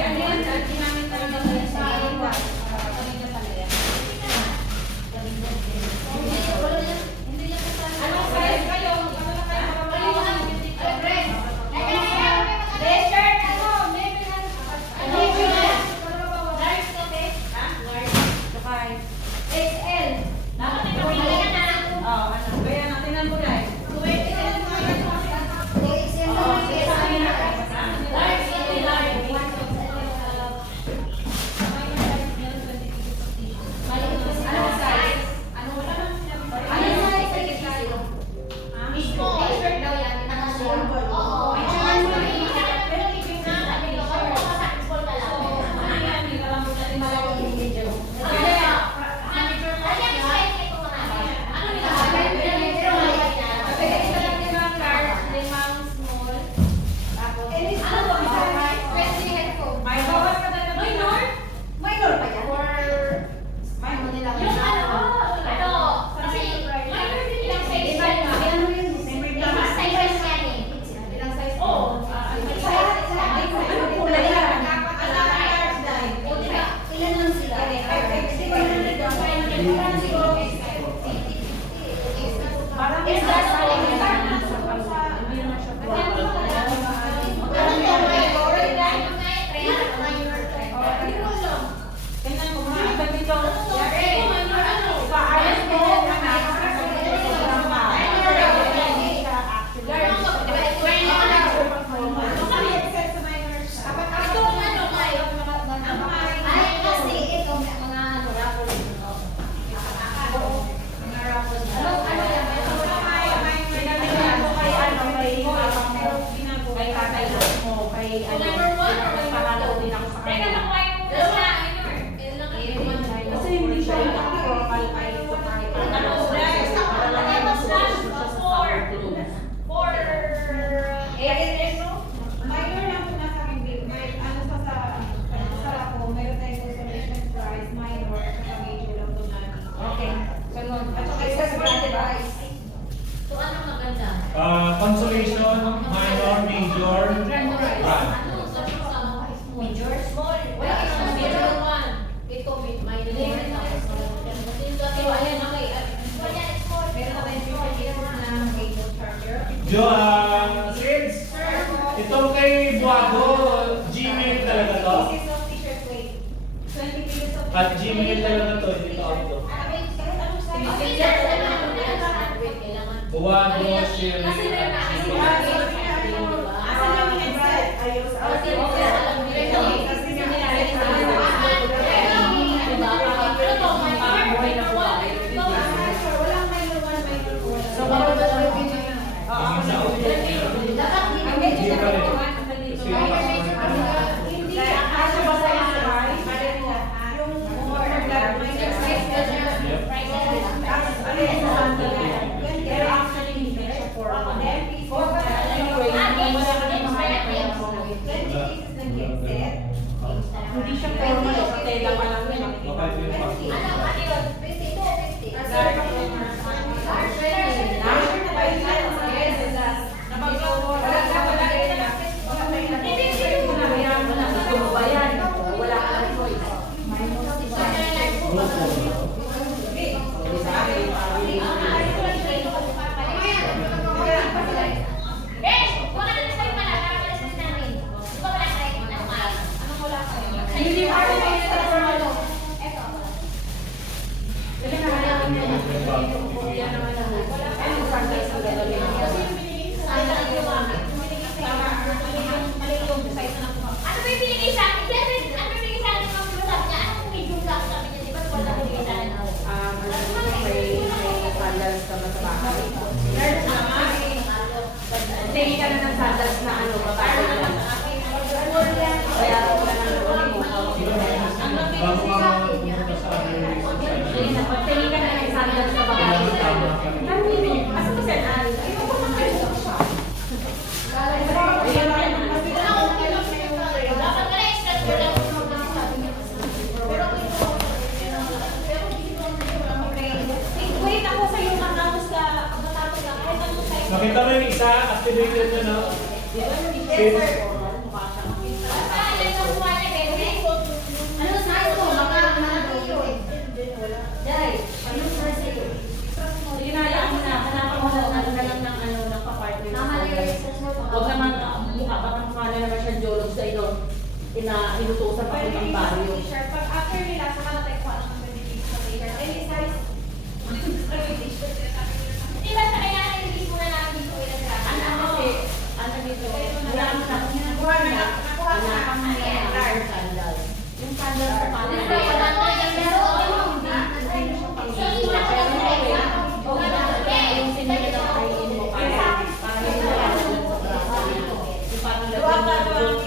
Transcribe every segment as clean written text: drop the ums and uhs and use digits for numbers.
ano yan? Ginamit talaga sa iwan. Kanina pala yan. Hindi yan sa ano size kayo? Ano na kayo makapaliwanag? T-shirt, ano? Maybe ano yun? Large ka, te? Ha? Large. Okay. XL. Dapat ipamili ka na. Oo, ano? Kaya natin ang kulay. Consolation, minor, major, grand. Major, small. Wala ka sa major one. Ito, minor. Ayan, okay. Meron na tayong picture na cable charger. Sids, itong kay Buago, Gmail talaga to? At Gmail talaga to, hindi to auto. Buago, Sherry, Hindi siya formal, sa tela pa lang yun. Tingin ka na ng sandals na ano, babae. Kaya wala na pagtingin ka na ng sandals na babae. Asa ba siya na? Wait ako sa'yo na tapos ka matapos ka. Nakita mo yung isa, activated na, no? Di ba yung Huwag naman mukha, baka mukha na naman siya Jolog sa ino. Inutusan pa ng baryo. Pag after nila, saka na tayo kuha ng 20 piece na t-shirt. Any size? Di ba sa kaya nililist muna natin dito ilan sila? Ano dito? Wala mo na. Nakuha na. Sandal. Yung sandal sa pala.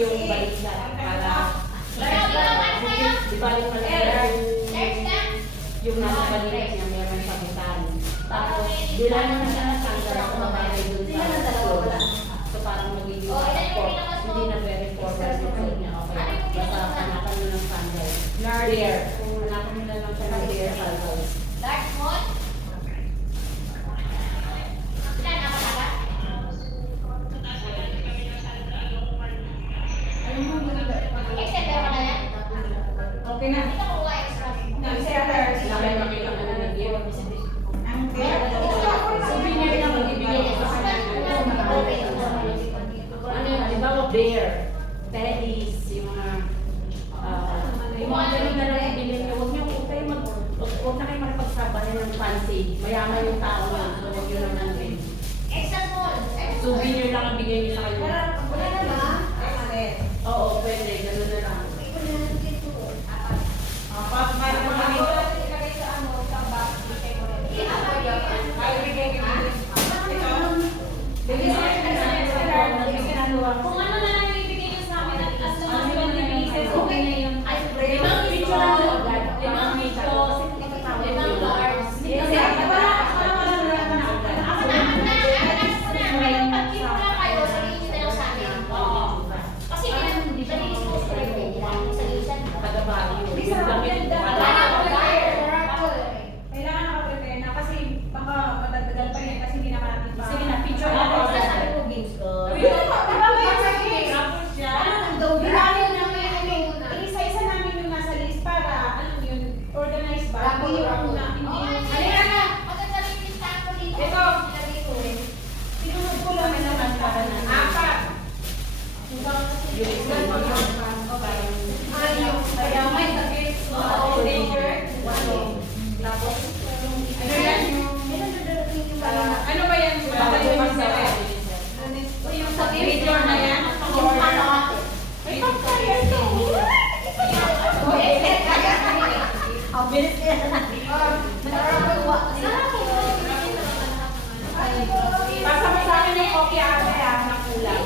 Yung balikat para di balik pala yung nasa balikat niya meron sa butan. Tapos bilang na siya ng sandal at mabalay dun sa floor. So parang magiging hindi na very formal yung suit niya. Okay. Basta hanapan mo ng sandal. Bare. Hanapan mo na lang siya ng bare sandals. Dark mode? Ilan ako na? Except pero ka na yan? Okay na. Ito ko wala extra. Laki makita mo na nag-iwan. Souvenir na magbibigay ko sa kanya. Ano yun? Halimbawa, bear, teddies, yung mga ganun na lang ibilin nyo. Huwag na kayo makipagsabahin ng fancy. Mayaman yung tao na. So, huwag yun naman din. Extra small. Souvenir lang ang bigay nyo sa kanya. Wala na ba? Oo, pwede. Ganun na lang. Kung ano na lang yung ibigay nyo sa amin, as long as 20 pieces, okay na yun. Limang picture lang yun. Limang picture, limang cards. Kasi nalilis ko sa lisan. Taga-Baguio. Kailangan naka-prepare na kasi baka madagdagan pa yan kasi hindi naman natin pa. Sige na, picture Ako, ako. sabi ko, games ko. Isa-isa namin yung nasa list para, ano yun, organized ba? Bago Hindi yung- na, hindi Oo, yung, sige. halika na! Ito. Ito. Sinunod ko lang naman para na. Apat. Kaya may sakit. Tapos, Ano yan? Ano ba yan? Yung sa picture na yan? May pagkaya to. ang bilis niya. Pasa mo sa akin yung kopya ate na kulang.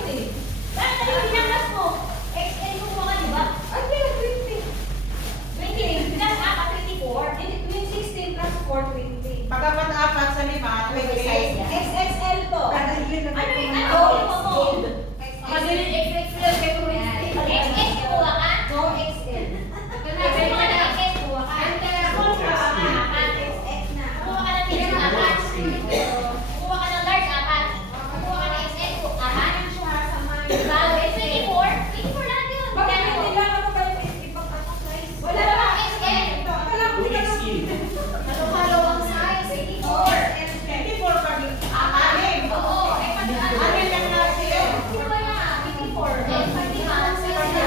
Yung 16 plus 420. Pagkapat apat sa lima, 26 na. XXL to. Ano yun? Ano yung ano? Kasi XXL kay Turisty. XXL kuha ka? No, XL. Kasi mga na XL kuha ka. Kuha ka na. Kuha ka ng medium apat. Kuha ka ng large apat. Kuha ka ng XL apat. Bago, 24? 24 lang yun. Magkano nila? Ano ba yung ipag-size? Wala ba XL? Halo-halo ang size. 24. 24 pag Apat? Oo. Ano lang natin yun? Ano ba yan? 24. Eh, pati nga ang size niya.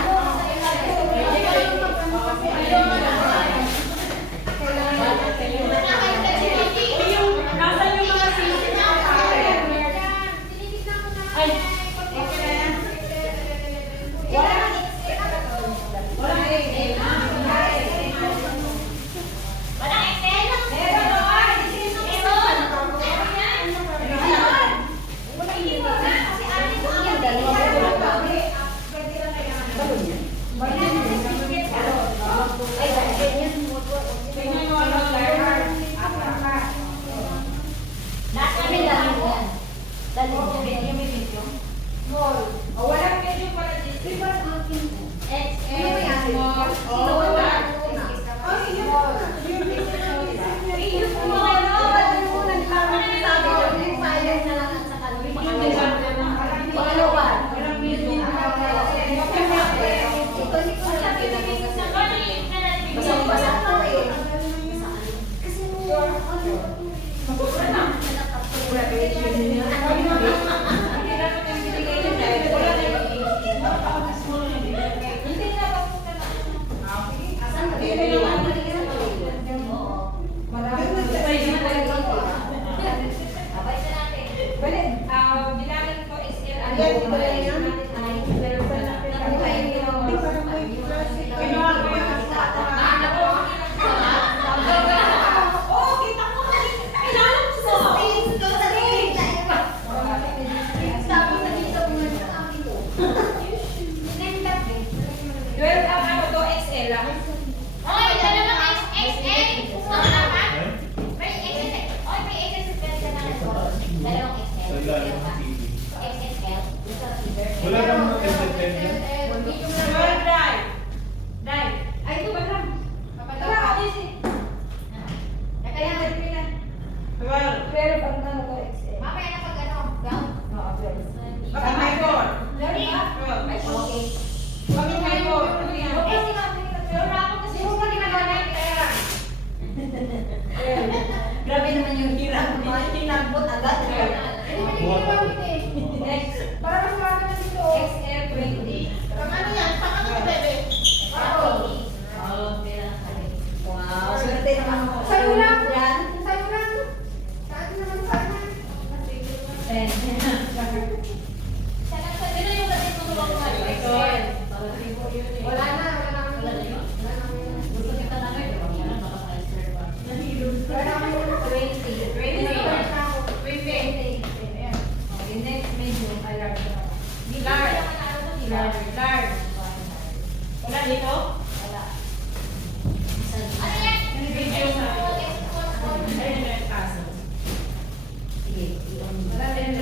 bilangin ko XL. Ayan, ito lang yan. Kinuha ko yung Oh, kita ko. Kailangan ko sa space. Tapos nandito mo na sa akin ko. 12 ang ano to, XL lang. Oy, dalawang XXL. Kumuha ka pa? Eh? May XXL. Oy, may XXL ka na ng photo. Dalawang XL. Wala namang TV. XXL. Yung sa receiver. Wala namang XXL yan. Well, drive. Drive. Ay, ito ba lang? Tara, kasi. Nakaya, 12 ang ano to, XL. mamaya na pag ano, gown. Oo, 12. Baka may goal. Lari. Ay, okay. Bakit may goal? Okay, si mami. Pero ako kasi yung hindi magagamit pera. Grabe naman yung hirap. Tinabot agad. Buhat ako. Next. Para mas marami na dito. XL 20. Pang ano yan? Pang ano yung bebe? Wow, swerte naman ako. Sa'yo lang. Yan. Sa'yo lang. Sa atin naman sana. 10. Sino yung gatit mo tulong mo? XL. Wala na. Wala na yun? Gusto kita na ngayon, di ba? Yan, baka ma-extra pa. Wala na. 20. 20. Okay, next medium. Ay, large na ako. Large. Large. Large. Wala dito? Wala. Ano yan? Medium na. Ayun na yung kaso. Sige. Wala rin.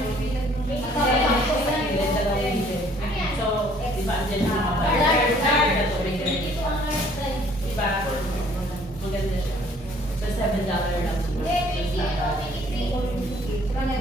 So, di ba, andyan yung mga bar? Large. Dito ang large size. Di ba? Maganda siya. So, $7 lang. Hindi, 20 ito, 23. Sila na